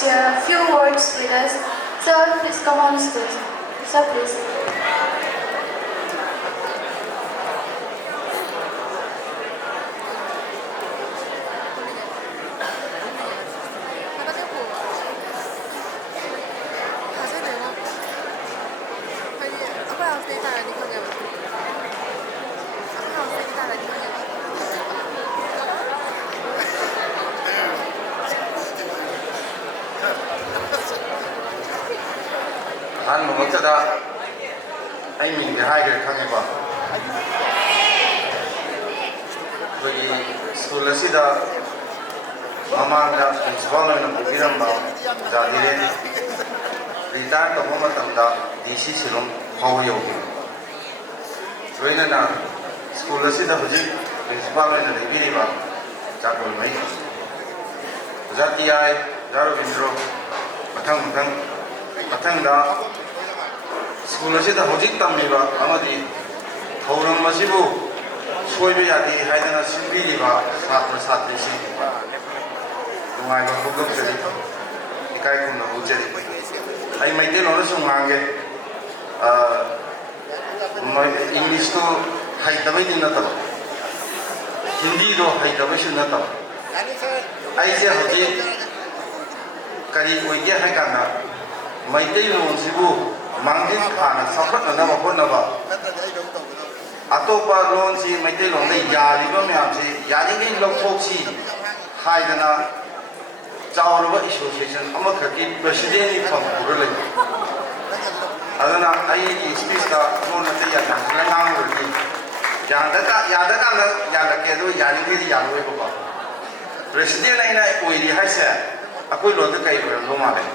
share a few words with us. Sir, please come on stage. Sir, please. Han mo magtada ay min hai cái khang ba bagi school asida mama da principal na program ba jadire retire to mo matam da DC silom haw yo roina na school asida hoji principal na lebiri ba chakol mai jati ai jaro bindro mathang da school asida hoji tammiba amadi thauram masibu soibe yadi haidana simbiri ba satra satri sing dungai ba program jari ikai kun na hujari ai maite no na sungange English to hai tabai din na ta Hindi do hai tabai sin na ta ai je hoji kari oige hai kana maite no sibu mangin khana sakhat na ma hon na ba atopa lon si maite lon dai yari ba myam si yari ni lok thok si haidana chawrba association amakhaki president ni pham pura lai adana ai ki speech ta lon na te ya na ngang ro ni yada ka na ya la ke do yari ni ya lo ba president lai na oi ri hai sa akoi lon da kai ro no ma lai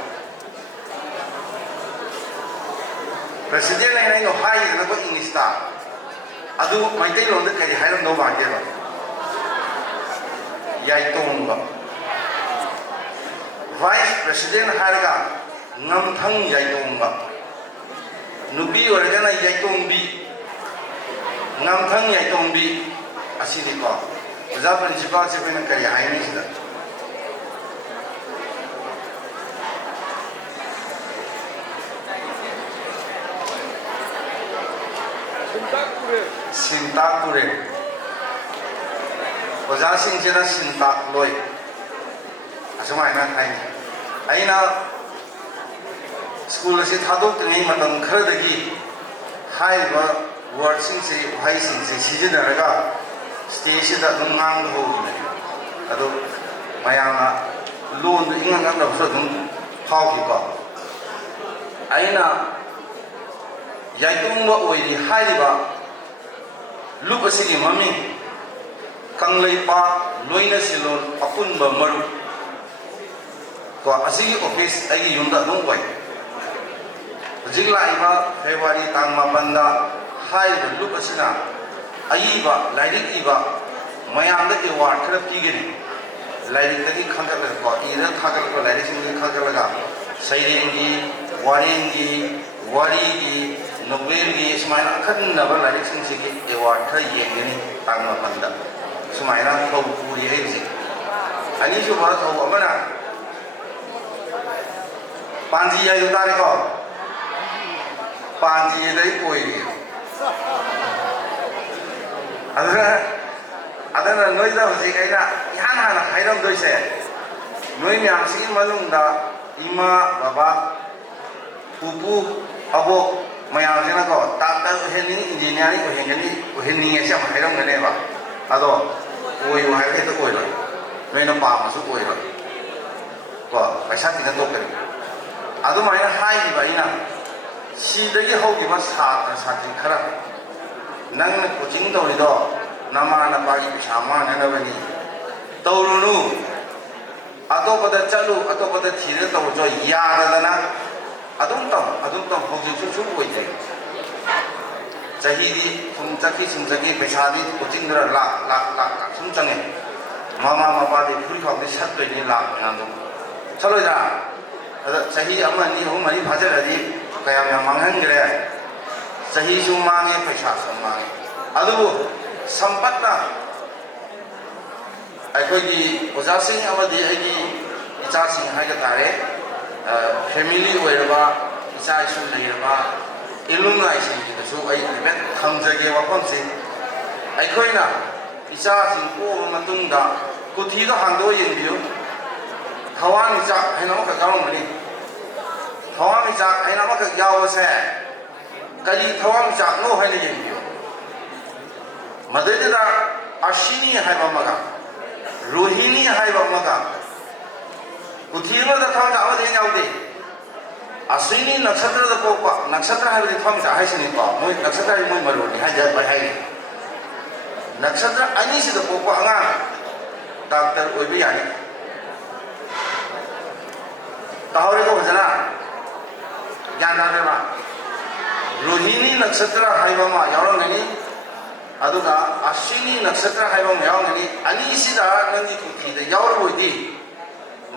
president lai no hai na ko english ta adu maitai lon da kai hai ro no ba ke ba yai tong ba vice president harga ngam thang yai tong ba nupi orga na yai tong bi ngam thang yai tong bi asini ko ja principal se ko na kai hai ni sida Sintakure oja sing jena sintak loi asumai na thai aina school se thadok ngai matam khar dagi hai ba word sing se hai sing se sijina raga stage da ngang ho ni ado mayanga lon du ingang ngang da so dum phau ki ko aina yaitung ba oi ri hai ba look asigi mami kanglai pa loina silon apun ba maru ko asigi office ai yunda dong wai jigla iba February tang ma banda hai ba look asina ai ba lairik iba mayam da award kharap ki gani lairik da ki khagal ko ira khagal ko lairik sing ki khagal ga sairengi warengi wari novel gi sumaina khanna ba lairik sing si ki award tha yengani tang ma banda sumaina thau puri ai ji ani su ba thau amana panji ya yu tare ko panji dai koi ri adana noi da ji kai na ihan hana hairam doi se noi myam si malung da ima baba pupu abo mayam sina ko doctor hening engineering ko hengani ko hening ya sam hairam ngane ba ado oi wa hai to oi lo noi na pa ma su oi lo ko paisa ti na to ke adu mai na hai ba ina si da gi ho gi ba sa ti khara nang coaching to ri do nama na pa gi sama na na ba ni to ru nu ato pada chalu ato pada thire to jo ya da na adum tam hojin chu oi de chahi di sum chaki paisa di coaching ra lak sum change mama mapa di phuri khok di sat toi ni lak na do chalo da ada chahi amma ni hum mari bhajar di kaya ya manghan gre chahi su mange paisa sam mange adu sampat na ai ko gi oja sing amadi ai gi ichasing hai ka tare family oiraba icha isu leiraba ilungai sing ki su ai bet khamjage wapam se aikhoina ichasing ko matungda kuthi da hangdo yengbiu thawani cha haina ma ka gaung mani thawani cha haina ma ka yaw se kali thawam cha no haina yengbiu madeda ashini haiba maga rohini haiba maga kuthi ma da thawam cha awade yaude ashini nakshatra da popa nakshatra haiba thawam cha haisini pa moi nakshatra moi maroni haja bai hai nakshatra ani si da popa anga doctor oibi yani tahore ko jana jana de ma rohini nakshatra haiba ma yaurangani aduga ashini nakshatra haiba ma yaurangani ani sida nangi kuthi da yaurboidi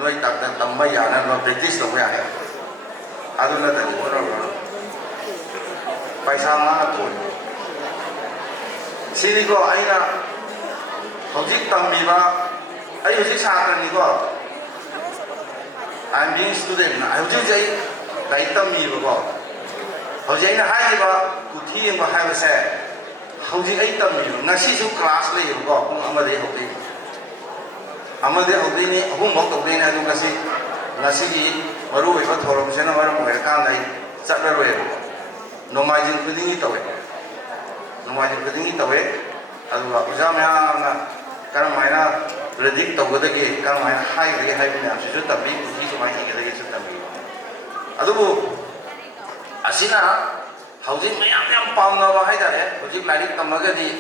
noi doctor tamba yana no practice lo ya hai aduna da ni oro paisa ma to sini ko aina hojik tammi ba ai hojik satra ni ko I'm being student na hojik jai dai tammi ba hojik na hai ba kuthi ba hai ba se hojik ai tammi ngasi su class le ba pung amade hoti ni ahum bok tok ni adu ngasi gi maru ba thorom se na maru mer ka nai chatla roe nomajin kudingi tawe nomajin kudingi tawe adu uja mya na karamaina predict tawgadagi karamaina hai ri hai bina su tabi kuthi su mai gi dagi su tabi adu asina hojik mayam pamna ba hai dare hojik lari tamaga di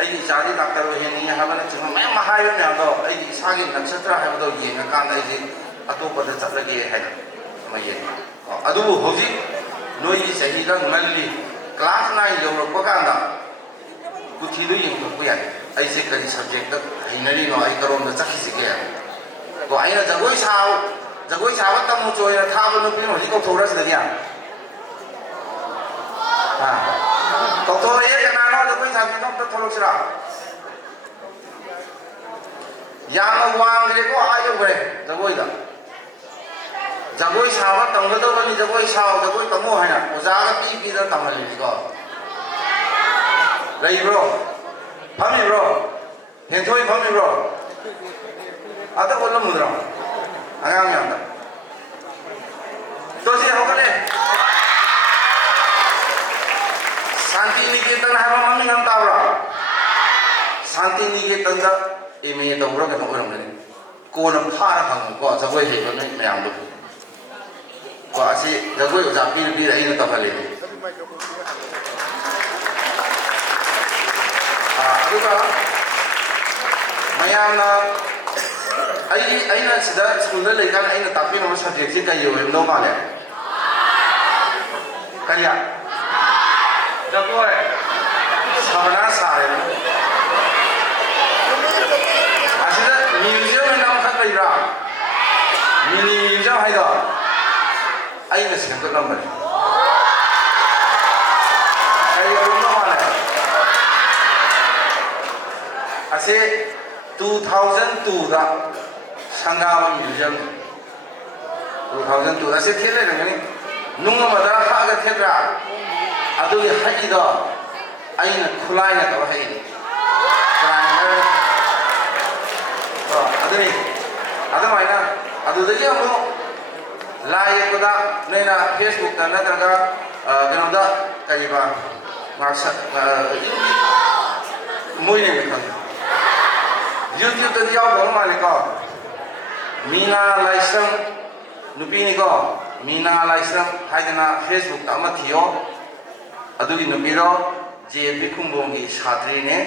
ai jari doctor he ni ha bana chuma mayam hai ba na do ai isagi nakshatra ha do yenga kan ai ji atopa da chatlagi hai ma yen adu hojik noi gi sahi da ngalli class 9 yo ro ka da kuthi du yeng ko ya ai se kari subject da hinari no ai karom da chakhi se ke ko ai na jagoi saw ta mu choi na tha ba no pi hojik ko thora se da ya ha ko thora ye kana no jagoi saw ki no ta thoro sira yang wang re ko ayo gre jagoi da jagoi sawa tamgado ni jagoi saw jagoi tamo hai na oja ga pi da tamali ko lai bro phami bro henthoi phami bro ata kolam mudra agam yanda to si hokale Santi Niketan hai ma mami ngam tawra Santi Niketan da eme tawra ka no ram ne ko na phara phang ko jagoi he ko ne mayam du ko asi jagoi uja pi da ina tamali aduga mayamna aina sida school da lekan aina tapi no subject ji kai yo no male kaya jagoi sabana sare asida museum nam khat lai ra mini museum hai da aina sem ko number kai yo no male ase 2002 da Sangama Museum 2002 ase thele rangani nunga mada ha ga thedra adu hai da aina khulai na ta hai grinder aduni adamaina adu da ya mo lai ko da nena Facebook da na daga gano da kai ba marsa moi ne kan YouTube da yaw ba ma le ko Mina Laisam nupi ni ko Mina Laisam haidana Facebook ta ma thiyo adugi nupi ro JP Kumbong gi chhatri ne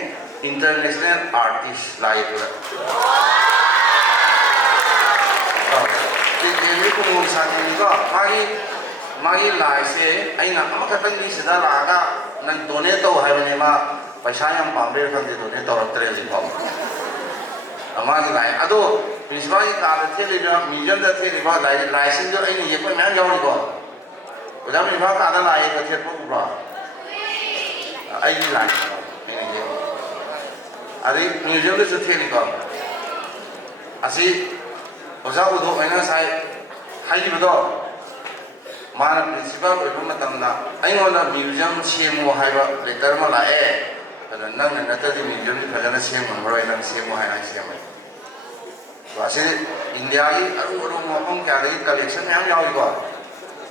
international artist lai pura JP Kumbong chhatri ni ko magi lai se aina amakhatang ni sida laga nan donate to haibane ma paisa yam pambe kan de donate to raktre ji pam amagi lai ado principal ka da theli da museum da theli ba lai sin do ai ni ye pa man yaw ni ko oja mi ba ka da lai ka the pu ba ai ni lai ni ye adi museum da theli ko asi ꯑꯣꯖꯥ ꯎꯗꯣ ꯑꯩꯅ ꯉꯁꯥꯏ ꯍꯥꯏꯈꯤꯕꯗꯣ ꯃꯥꯅ principal ꯑꯣꯏꯕ ꯃꯇꯝꯗ ꯑꯩꯉꯣꯟꯗ museum ꯁꯦꯝꯃꯨ ꯍꯥꯏꯕ ꯂꯦꯇꯔ ꯑꯃ ꯂꯥꯛꯑꯦ ꯑꯗꯨꯅ ꯅꯪꯅ ꯅꯠꯇ꯭ꯔꯗꯤ ꯃ꯭ꯌꯨꯖꯤꯌꯝꯗꯤ ꯐꯖꯅ ꯁꯦꯝꯉꯝꯃꯔꯣꯏ ꯅꯪ ꯁꯦꯝꯃꯨ ꯍꯥꯏꯅ ꯁꯦꯝꯃꯦ ꯑꯁꯤ ꯏꯟꯗꯤꯌꯥꯒꯤ ꯑꯔꯨ ꯑꯔꯨꯕ ꯃꯐꯝ ꯀꯌꯥꯗꯒꯤ ꯀꯂꯦꯛꯁꯟ ꯃꯌꯥꯝ ꯌꯥꯎꯏꯀꯣ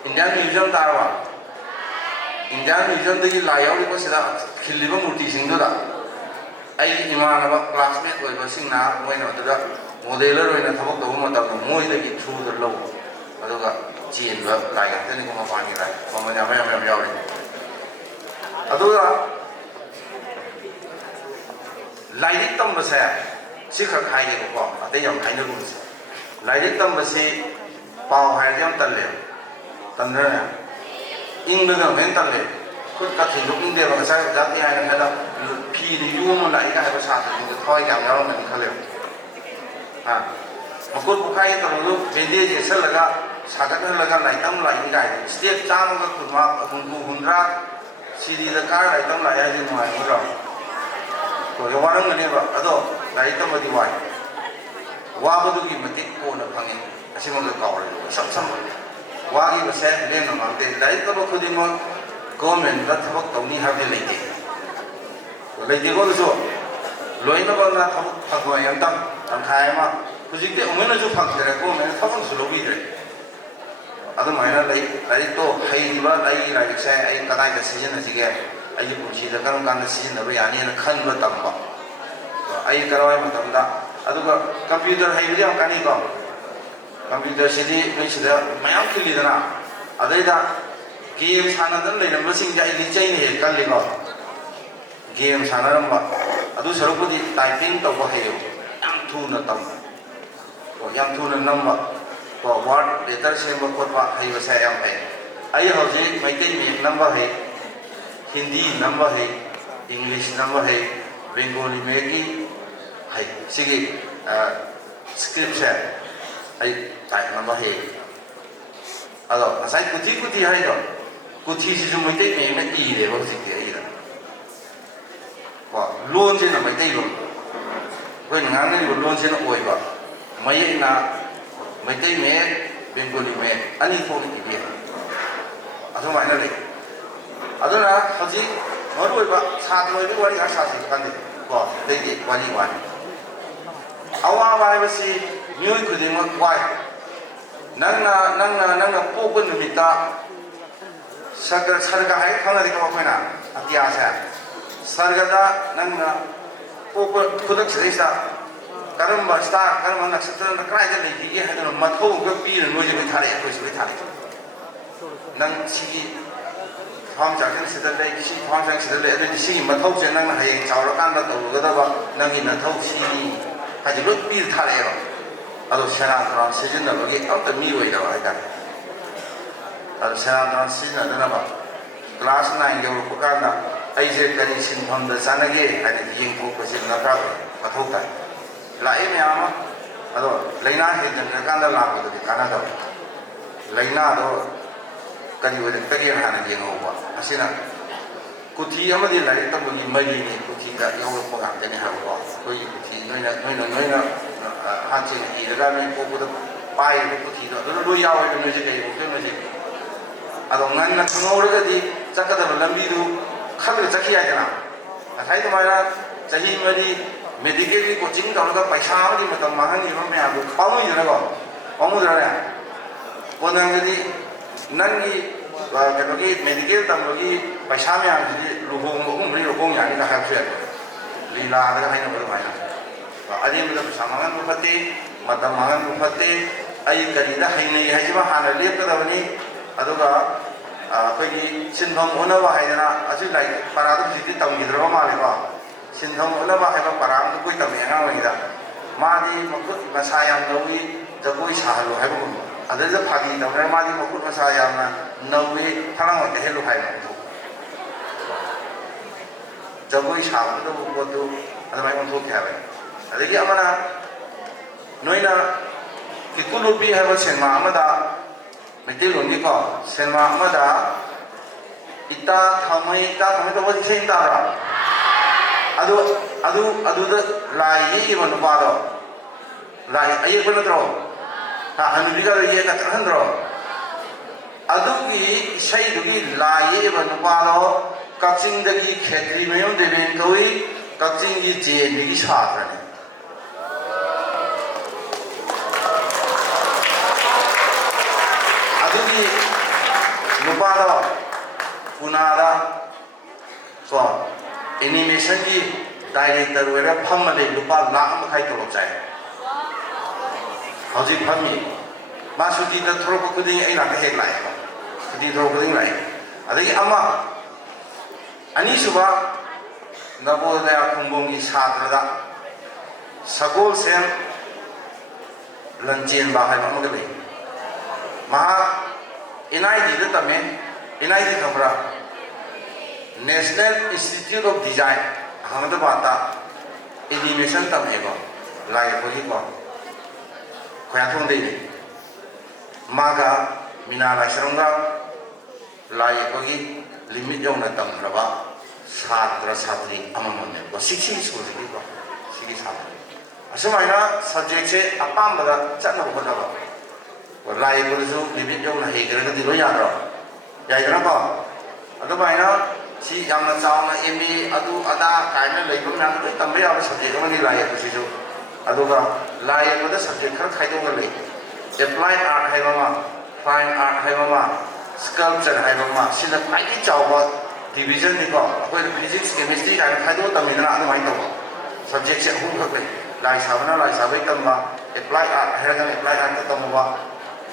ꯏꯟꯗꯤꯌꯥꯟ ꯃ꯭ꯌꯨꯖꯤꯌꯝ ꯇꯥꯔꯕ ꯏꯟꯗꯤꯌꯥꯟ ꯃ꯭ꯌꯨꯖꯤꯌꯝꯗꯒꯤ ꯂꯥꯏ ꯌꯥꯎꯔꯤꯕꯁꯤꯗ ꯈꯤꯜꯂꯤꯕ ꯃꯨꯔꯇꯤꯁꯤꯡꯗꯨꯗ ꯑꯩꯒꯤ ꯏꯃꯥꯟꯅꯕ ꯀ꯭ꯂꯥꯁꯃꯦꯠ ꯑꯣꯏꯕꯁꯤꯡꯅ ꯃꯣꯏꯅ ꯑꯗꯨꯗ ꯃꯣꯗꯦꯂꯔ ꯑꯣꯏꯅ ꯊꯕꯛ ꯇꯧꯕ ꯃꯇꯝꯗ ꯃꯣꯏꯗꯒꯤ ꯊ꯭ꯔꯨꯗ ꯂꯧꯕ ꯑꯗꯨꯒ ꯆꯦꯟꯕ ꯂꯥꯏ ꯉꯥꯛꯇꯅꯤꯀꯣ ꯃꯄꯥꯟꯒꯤ ꯂꯥꯏ ꯃꯃꯜ ꯌꯥꯝ ꯌꯥꯎꯔꯤ ꯑꯗꯨꯒ ꯂꯥꯏꯔꯤꯛ ꯇꯝꯕꯁꯦ ꯁꯤꯈꯛ ꯍꯥꯏꯒꯦꯕꯀꯣ ꯑꯇꯩ ꯌꯥꯝ ꯍꯥꯏꯅꯔꯨꯕꯁꯦ ꯂꯥꯏꯔꯤꯛ ꯇꯝꯕꯁꯤ ꯄꯥꯎ ꯍꯥꯏꯔꯗꯤ ꯌꯥꯝ ꯇꯜꯂꯦ ꯇꯟꯗ꯭ꯔꯅꯦ ꯏꯪꯕꯗꯅ ꯍꯦꯟꯅ ꯇꯜꯂꯦ ꯈꯨꯠꯀ ꯊꯤꯟꯗꯣꯛꯅꯤꯡꯗꯦꯕ ꯉꯁꯥꯏ ꯖꯥꯇꯤ ꯍꯥꯏꯅ ꯈꯔ ꯐꯤꯗ ꯌꯣꯝꯃ ꯂꯥꯛꯏꯒ ꯍꯥꯏꯕ ꯁꯥꯇ꯭ꯔꯁꯤꯡꯗ ꯊꯋꯥꯏ ꯀꯌꯥꯝ ꯌꯥꯎꯔꯝꯒꯅꯤ ꯈꯜꯂꯦꯕ ꯃꯈꯨꯠ ꯃꯈꯥꯏ ꯇꯧꯔꯒ ꯕꯦꯟꯗꯦꯖ ꯌꯦꯠꯁꯜꯂꯒ ꯁꯥꯒꯠꯍꯜꯂꯒ ꯂꯥꯏꯇꯝ ꯂꯥꯛꯏ ꯀꯥꯏꯗ ꯁ꯭ꯇꯦꯞ ꯆꯥꯝꯃꯒ ꯍꯨꯝꯐꯨ ꯍꯨꯝꯗ꯭ꯔꯥ ꯁꯤꯔꯤꯗ ꯀꯥꯔ ꯂꯥꯏꯇꯝ ꯂꯥꯛꯑꯦ ꯍꯥꯏꯁꯦ ꯅꯨꯡꯉꯥꯏꯒꯗ꯭ꯔꯣ ꯍꯣꯏ ꯋꯥꯔꯝꯒꯅꯦꯕ ꯑꯗꯣ ꯂꯥꯏꯔꯤꯛ ꯇꯝꯕꯗꯤ ꯋꯥꯏ ꯋꯥꯕꯗꯨꯒꯤ ꯃꯇꯤꯛ ꯀꯣꯟꯅ ꯐꯪꯉꯤ ꯑꯁꯤꯃꯛꯇ ꯀꯥꯎꯔꯦꯕ ꯏꯁꯝ ꯁꯝꯕ ꯋꯥꯈꯤꯕꯁꯦ ꯂꯦꯝꯅ ꯃꯥꯡꯗꯦ ꯂꯥꯏꯔꯤꯛ ꯇꯝꯕ ꯈꯨꯗꯤꯡꯃꯛ ꯒꯣꯔꯃꯦꯟꯗ ꯊꯕꯛ ꯇꯧꯅꯤ ꯍꯥꯏꯕꯗꯤ ꯂꯩꯇꯦ ꯂꯩꯇꯦꯀꯣ ꯑꯗꯨꯁꯨ ꯂꯣꯏꯅꯃꯛꯅ ꯊꯕꯛ ꯐꯪꯉꯣꯏ ꯑꯝꯇꯪ ꯇꯪꯈꯥꯏ ꯑꯃ ꯍꯧꯖꯤꯛꯇꯤ ꯑꯃꯨꯛꯅꯁꯨ ꯐꯪꯗ꯭ꯔꯦ ꯒꯣꯔꯃꯦꯟꯅ ꯊꯕꯛꯁꯨ ꯂꯧꯕꯤꯗ꯭ꯔꯦ ꯑꯗꯨꯃꯥꯏꯅ ꯂꯩ ꯂꯥꯏꯔꯤꯛꯇꯣ ꯍꯩꯔꯤꯕ ꯑꯩꯒꯤ ꯂꯥꯏꯔꯤꯛꯁꯦ ꯑꯩ ꯀꯗꯥꯏꯗ ꯁꯤꯖꯤꯟꯅꯁꯤꯒꯦ ꯑꯩꯒꯤ ꯄꯨꯟꯁꯤꯗ ꯀꯔꯝ ꯀꯥꯟꯗ ꯁꯤꯖꯤꯟꯅꯕ ꯌꯥꯅꯤꯅ ꯈꯟꯕ ꯇꯝꯕ ꯑꯩ ꯀꯔꯋꯥꯏ ꯃꯇꯝꯗ ꯑꯗꯨꯒ ꯀꯝꯄ꯭ꯌꯨꯇꯔ ꯍꯩꯕꯗꯤ ꯌꯥꯝ ꯀꯥꯟꯅꯩꯀꯣ ꯀꯝꯄ꯭ꯌꯨꯇꯔꯁꯤꯗꯤ ꯅꯣꯏꯁꯤꯗ ꯃꯌꯥꯝ ꯈꯤꯜꯂꯤꯗꯅ ꯑꯗꯩꯗ ꯒꯦꯝ ꯁꯥꯟꯅꯗꯅ ꯂꯩꯔꯝꯕꯁꯤꯡꯁꯦ ꯑꯩꯗꯤ ꯆꯩꯅ ꯍꯦꯛ ꯀꯜꯂꯤꯀꯣ ꯒꯦꯝ ꯁꯥꯟꯅꯔꯝꯕ ꯑꯗꯨ ꯁꯔꯨꯛꯄꯨꯗꯤ ꯇꯥꯏꯄꯤꯡ ꯇꯧꯕ ꯍꯩꯌꯨ ꯌꯥꯝ ꯊꯨꯅ ꯇꯝꯕ ꯌꯥꯝ ꯊꯨꯅ ꯅꯝꯕ ꯋꯥꯔꯗ ꯂꯦꯇꯔ ꯁꯦꯝꯕ ꯈꯣꯠꯄ ꯍꯩꯕꯁꯦ ꯌꯥꯝ ꯐꯩ ꯑꯩ ꯍꯧꯖꯤꯛ ꯃꯩꯇꯩ ꯃꯌꯦꯛ ꯅꯝꯕ ꯍꯩ ꯍꯤꯟꯗꯤ ꯅꯝꯕ ꯍꯩ ꯏꯪꯂꯤꯁ ꯅꯝꯕ ꯍꯩ ꯕꯦꯡꯒꯣꯂꯤ ꯃꯌꯦꯛꯀꯤ ꯍꯩ ꯁꯤꯒꯤ ꯁ꯭ꯀ꯭ꯔꯤꯞꯁꯦ ꯑꯩ ꯇꯥꯏꯞ ꯅꯝꯕ ꯍꯩ ꯑꯗꯣ ꯉꯁꯥꯏ ꯀꯨꯊꯤ ꯍꯥꯏꯗꯣ ꯀꯨꯊꯤꯁꯤꯁꯨ ꯃꯩꯇꯩ ꯃꯌꯦꯛꯅ ꯏꯔꯦꯕ ꯍꯧꯖꯤꯛꯇꯤ ꯑꯩꯒꯤꯗ ꯀꯣ ꯂꯣꯟꯁꯤꯅ ꯃꯩꯇꯩꯂꯣꯟ ꯑꯩꯈꯣꯏꯅ ꯉꯥꯡꯅꯔꯤꯕ ꯂꯣꯟꯁꯤꯅ ꯑꯣꯏꯕ ꯃꯌꯦꯛꯅ ꯃꯩꯇꯩ ꯃꯌꯦꯛ ꯕꯦꯡꯒꯣꯂꯤ ꯃꯌꯦꯛ ꯑꯅꯤ ꯊꯣꯛꯅ ꯏꯕꯤ ꯑꯗꯨꯃꯥꯏꯅ ꯂꯩ ꯑꯗꯨꯅ ꯍꯧꯖꯤꯛ ꯃꯔꯨꯑꯣꯏꯕ ꯁꯥꯇ꯭ꯔ ꯑꯣꯏꯕꯒꯤ ꯋꯥꯔꯤ ꯉꯥꯛ ꯁꯥꯁꯤ ꯈꯟꯗꯦ ꯀꯣ ꯑꯇꯩꯗꯤ ꯋꯥꯅꯤ ꯑꯋꯥꯕ ꯍꯥꯏꯕꯁꯤ ꯃꯤꯑꯣꯏ ꯈꯨꯗꯤꯡꯃꯛ ꯋꯥꯏ ꯅꯪꯅ ꯄꯣꯛꯄ ꯅꯨꯃꯤꯠꯇ ꯁꯔꯒ ꯍꯥꯏ ꯈꯪꯅꯔꯤꯀꯣ ꯑꯩꯈꯣꯏꯅ ꯑꯇꯤꯌꯥꯁꯦ ꯁꯔꯒꯗ ꯅꯪꯅ ꯄꯣꯛꯄ ꯈꯨꯗꯛꯁꯤꯗꯩꯁꯤꯗ ꯀꯔꯝꯕ ꯁ꯭ꯇꯥꯔ ꯀꯔꯝꯕ ꯅꯛꯁꯇ꯭ꯔꯅ ꯀꯗꯥꯏꯗ ꯂꯩꯈꯤꯒꯦ ꯍꯥꯏꯗꯅ ꯃꯊꯧ ꯑꯃꯈꯛ ꯄꯤꯔ ꯅꯣꯏꯁꯦ ꯂꯣꯏ ꯊꯥꯔꯛꯑꯦ ꯑꯩꯈꯣꯏꯁꯨ ꯂꯣꯏ ꯊꯥꯔꯛꯑꯦ ꯅꯪ ꯁꯤꯒꯤ ꯊꯋꯥꯟꯃꯤꯆꯥꯛꯁꯤꯡ ꯁꯤꯗ ꯂꯩ ꯁꯤ ꯊꯋꯥꯟꯃꯤꯆꯥꯛ ꯁꯤꯗ ꯂꯩ ꯑꯗꯨꯗꯤ ꯁꯤꯒꯤ ꯃꯊꯧꯁꯦ ꯅꯪꯅ ꯍꯌꯦꯡ ꯆꯥꯎꯔꯀꯥꯟꯗ ꯇꯧꯔꯨꯒꯗꯕ ꯅꯪꯒꯤ ꯅꯊꯧ ꯁꯤꯅꯤ ꯍꯥꯏꯗꯤ ꯂꯣꯏ ꯄꯤꯔ ꯊꯥꯔꯛꯑꯦꯕ ꯑꯗꯣ ꯁꯦꯔꯥꯟ ꯇꯨꯔꯥꯟ ꯁꯤꯖꯤꯟꯅꯕꯒꯤ ꯑꯝꯇ ꯃꯤ ꯑꯣꯏꯗꯕ ꯍꯥꯏꯇꯥꯔꯦ ꯑꯗꯣ ꯁꯦꯔꯥꯟ ꯇꯨꯔꯥꯟ ꯁꯤꯖꯤꯟꯅꯗꯅꯕ ꯀ꯭ꯂꯥꯁ 9 ꯌꯧꯔꯛꯄ ꯀꯥꯟꯗ ꯑꯩꯁꯦ ꯀꯔꯤ ꯁꯤꯟꯐꯝꯗ ꯆꯥꯟꯅꯒꯦ ꯍꯥꯏꯅ ꯌꯦꯡꯊꯣꯛꯄꯁꯤ ꯗꯔꯀꯥꯔ ꯑꯣꯏ ꯃꯊꯧ ꯇꯥꯏ ꯂꯥꯛꯑꯦ ꯃꯌꯥꯝ ꯑꯃ ꯑꯗꯣ ꯂꯥꯏꯅꯥ ꯍꯦꯟꯖꯟꯈ꯭ꯔꯀꯥꯟꯗ ꯂꯥꯛꯄꯗꯨꯗꯤ ꯀꯥꯟꯅꯗꯕ ꯂꯥꯏꯅꯥꯗꯣ ꯀꯔꯤ ꯑꯣꯏꯔꯛꯇꯒꯦꯅ ꯍꯥꯟꯅ ꯌꯦꯡꯍꯧꯕ ꯑꯁꯤꯅ ꯀꯨꯊꯤ ꯑꯃꯗꯤ ꯂꯥꯏꯔꯤꯛ ꯇꯝꯕꯒꯤ ꯃꯔꯤꯅꯤ ꯀꯨꯊꯤꯗ ꯌꯥꯎꯔꯛꯄ ꯉꯥꯛꯇꯅꯤ ꯍꯥꯏꯕꯀꯣ ꯑꯩꯈꯣꯏꯒꯤ ꯀꯨꯊꯤ ꯅꯣꯏꯅ ꯑꯍꯟꯁꯤꯡꯅ ꯏꯔꯒ ꯅꯣꯏ ꯄꯣꯛꯄꯗ ꯄꯥꯏꯔꯤꯕ ꯀꯨꯊꯤꯗꯣ ꯑꯗꯨꯗ ꯂꯣꯏ ꯌꯥꯎꯋꯦꯕ ꯅꯣꯏꯁꯦ ꯀꯩ ꯎꯗꯣꯏꯅꯣꯁꯦ ꯑꯗꯣ ꯉꯟꯅ ꯈꯪꯍꯧꯔꯒꯗꯤ ꯆꯠꯀꯗꯕ ꯂꯝꯕꯤꯗꯨ ꯈꯜꯂꯒ ꯆꯠꯈꯤ ꯌꯥꯏꯗꯅ ꯉꯁꯥꯏ ꯑꯗꯨꯃꯥꯏꯅ ꯆꯍꯤ 4 ꯃꯦꯗꯤꯀꯦꯜꯒꯤ ꯀꯣꯆꯤꯡ ꯇꯧꯔꯒ ꯄꯩꯁꯥ ꯑꯃꯒꯤ ꯃꯇꯝ ꯃꯥꯡꯍꯟꯈꯤꯕ ꯃꯌꯥꯝꯗꯨ ꯄꯥꯝꯃꯨꯏꯗꯅꯀꯣ ꯄꯥꯝꯃꯨꯗ꯭ꯔꯅꯦ ꯅꯪꯗꯤ ꯅꯪꯒꯤ ꯀꯩꯅꯣꯒꯤ ꯃꯦꯗꯤꯀꯦꯜ ꯇꯝꯕꯒꯤ ꯄꯩꯁꯥ ꯃꯌꯥꯝꯁꯤꯗꯤ ꯂꯨꯍꯣꯡꯕ 3-4 ꯂꯨꯍꯣꯡ ꯌꯥꯅꯤꯒ ꯍꯥꯏꯕꯁꯨ ꯌꯥꯏ ꯂꯤꯂꯥꯗꯒ ꯍꯥꯏꯅꯕ ꯑꯗꯨꯃꯥꯏꯅ ꯑꯔꯦꯝꯕꯗ ꯄꯩꯁా ꯃꯥꯡꯍꯟꯕ ꯐꯠꯇꯦ ꯃꯇꯝ ꯃꯥꯡꯍꯟꯕ ꯐꯠꯇꯦ ꯑꯩ ꯀꯔꯤꯗ ꯍꯩꯅꯩ ꯍꯥꯏꯁꯤꯃ ꯍꯥꯟꯅ ꯂꯦꯞꯀꯗꯕꯅꯤ ꯑꯗꯨꯒ ꯑꯩꯈꯣꯏꯒꯤ ꯁꯤꯟꯐꯝ ꯑꯣꯟꯅꯕ ꯍꯥꯏꯗꯅ ꯑꯁꯤ ꯂꯥꯏꯔꯤꯛ ꯄꯔꯥꯗ ꯍꯧꯖꯤꯛꯇꯤ ꯇꯝꯈꯤꯗ꯭ꯔꯕ ꯃꯥꯜꯂꯦꯀꯣ ꯁꯤꯟꯐꯝ ꯑꯣꯟꯅꯕ ꯍꯥꯏꯕ ꯄꯔꯥ ꯑꯃꯗ ꯑꯩꯈꯣꯏ ꯇꯝꯃꯤ ꯑꯉꯥꯡ ꯑꯣꯏꯔꯤꯉꯩꯗ ꯃꯥꯗꯤ ꯃꯈꯨꯠ ꯃꯁꯥ ꯌꯥꯝ ꯅꯧꯏ ꯖꯒꯣꯏ ꯁꯥꯍꯜꯂꯨ ꯍꯥꯏꯕꯒꯨꯝꯕ ꯑꯗꯨꯗ ꯐꯥꯒꯤ ꯇꯧꯅꯔ ꯃꯥꯗꯤ ꯃꯈꯨꯠ ꯃꯁꯥ ꯌꯥꯝꯅ ꯅꯧꯏ ꯐꯂꯥꯡ ꯇꯩꯍꯜꯂꯨ ꯍꯥꯏꯕ ꯖꯒꯣꯏ ꯁꯥꯕꯗꯕꯨ ꯄꯣꯠꯇꯨ ꯑꯗꯨꯃꯥꯏꯅ ꯑꯣꯟꯊꯣꯛꯈꯤ ꯍꯥꯏꯕꯅꯤ ꯑꯗꯒꯤ ꯑꯃꯅ ꯅꯣꯏꯅ ꯀꯤꯀꯨꯂꯨꯄꯤ ꯍꯥꯏꯕ ꯁꯤꯅꯦꯃꯥ ꯑꯃꯗ ꯃꯩꯇꯩꯂꯣꯟꯒꯤꯀꯣ ꯁꯤꯅꯦꯃꯥ ꯑꯃꯗ ꯏꯇꯥ ꯊꯥꯃꯩ ꯇꯧꯕ ꯏꯁꯩ ꯇꯥꯕ꯭ꯔꯥ ꯑꯗꯨꯗ ꯂꯥꯏ ꯌꯦꯛꯏꯕ ꯅꯨꯄꯥꯗꯣ ꯂꯥꯏ ꯑꯌꯦꯛꯄ ꯅꯠꯇ꯭ꯔꯣ Hanubiga ye ka thandro adugi sai dugi laye banupalo Kaching dagi khetri mayom deben kawi Kaching gi jen gi chatra ne adugi nupalo punada so animation gi director wera phamale lupa lakh khai to chai hauji phammi ma suti da thorok kuding ai la ka hek lai suti thorok kuding lai adagi ama ani suba Navodaya Kumbongi Satrada Sagol Sen Lanjien Bahai Mamadali Maha NID the Tame NID Kamra National Institute of Design Ahmedabad Animation Tamego Lai Polico Quaton David Maga Minala Sharunga Lai Pogi Limit Yona Tamrava Satra Satri Amamone was 6 schools in Igo, 6 Satri. Asumina subjects a pamba, Chana Bodava. Or Lai Guru, Limit Yona Hager, the Loyaro. Yagraba. Adabina, see Yama Sama, Emi, Adu, Ada, Kaina, Labor, and Tambay of subject only Lai Position. Aduga, Lai with the subject, Kaido Lake. Applied art Haimama, fine art Haimama, sculpture Haimama, she the Paki Chauba. Division ni ko koi physics chemistry ka khaido tamina adu mai to subject se hum khakle lai sabana lai sabai tamma apply art heragan apply art ta tamwa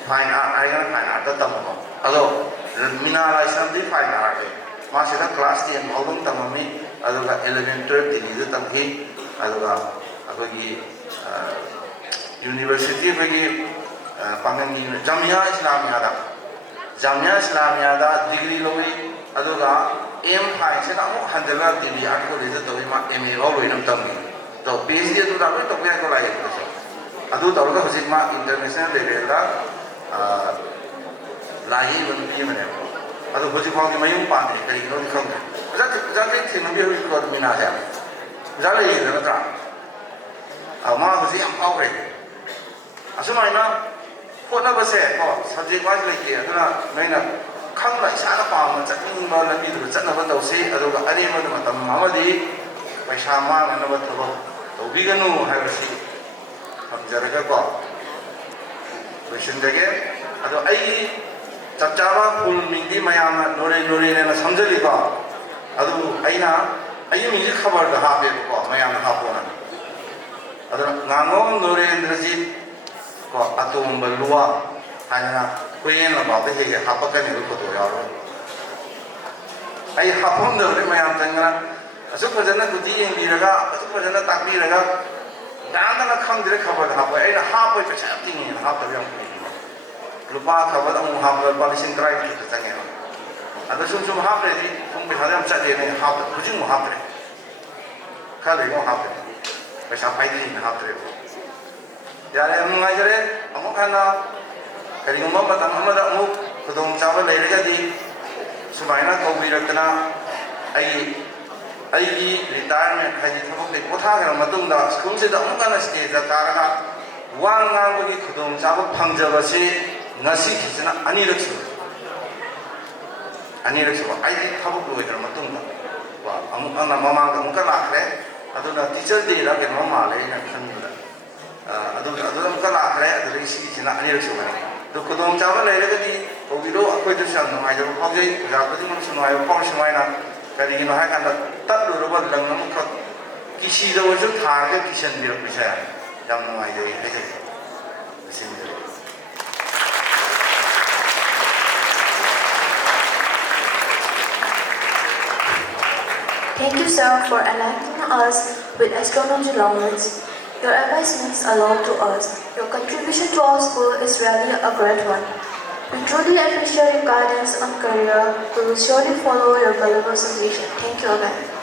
fine art heragan fine art ta tamwa ado mina lai samdi fine art ma se class 10 maudum tamami adu ga 11 12 dini du tamki adu ga akogi university bagi pangangi jamia islamia da degree lowi adu ga M5 se na mo handle TV art ko le to ma MA lo lo nam tam to PhD to da to ya ko lai ko so adu to ga hojik ma international level da lai ban pi ma ne ko adu hojik ma ki mayum pa ne kai no kham ja ke thin bi hu ko mi na ya ja le yin na ta ma hojik am au re asumai na ko na ba se ko subject wise le ke na mai na Kang like Sana Palm, Jatin Malabi, Zanavado say, Adoga Arima, Mamadi, by Shama and Navato, the Vigano have a seat from Jaragago. Question again, Ado Ai Tatava, Pul Mindi Mayama, Nore and Samjaliba, Ado Aina, I music covered the half of Mayama Hapona. Ado Nango, Nore and Razit, Atum Balua, Hana. Queen about the Hapakan in the Kotoyaro. I happened to my Antanga, as a president to D and Viraga, as a president of Viraga, Dana come to recover the half way, and half way for something in half the young people. Lupa covered on half the polishing drive to the second. And the Sum half ready from behind them Saturday and half the Pujum half ready. Kali won't happen. We shall fight in half the river. There am Nigeria, Amokana. Karingumma matam amada amuk khudong chawa leiragadi sumaina kaubirakna ai gi retirement haji thobok le potha ga matungda school se da amukana stage da karaga wanga gi khudong chawa phangjaba se ngasi kisna anirak su ai gi thobok lo ga matungda wa amukana mama ga muka lakre aduna teacher day la ke mama le na khanda aduna muka lakre aduri si kisna anirak su The Kudom Java Lady, Ovido, Aquated Shan, I don't know, I Porsche Mina, Kadino Hack and the Tatu Robert Langham Kishida was a target, Kishan Bill Pisa, Yam no idea. Thank you, sir, for enlightening us with astronomy knowledge. Your advice means a lot to us. Your contribution to our school is really a great one. We truly appreciate your guidance on career. We will surely follow your valuable suggestion. Thank you again.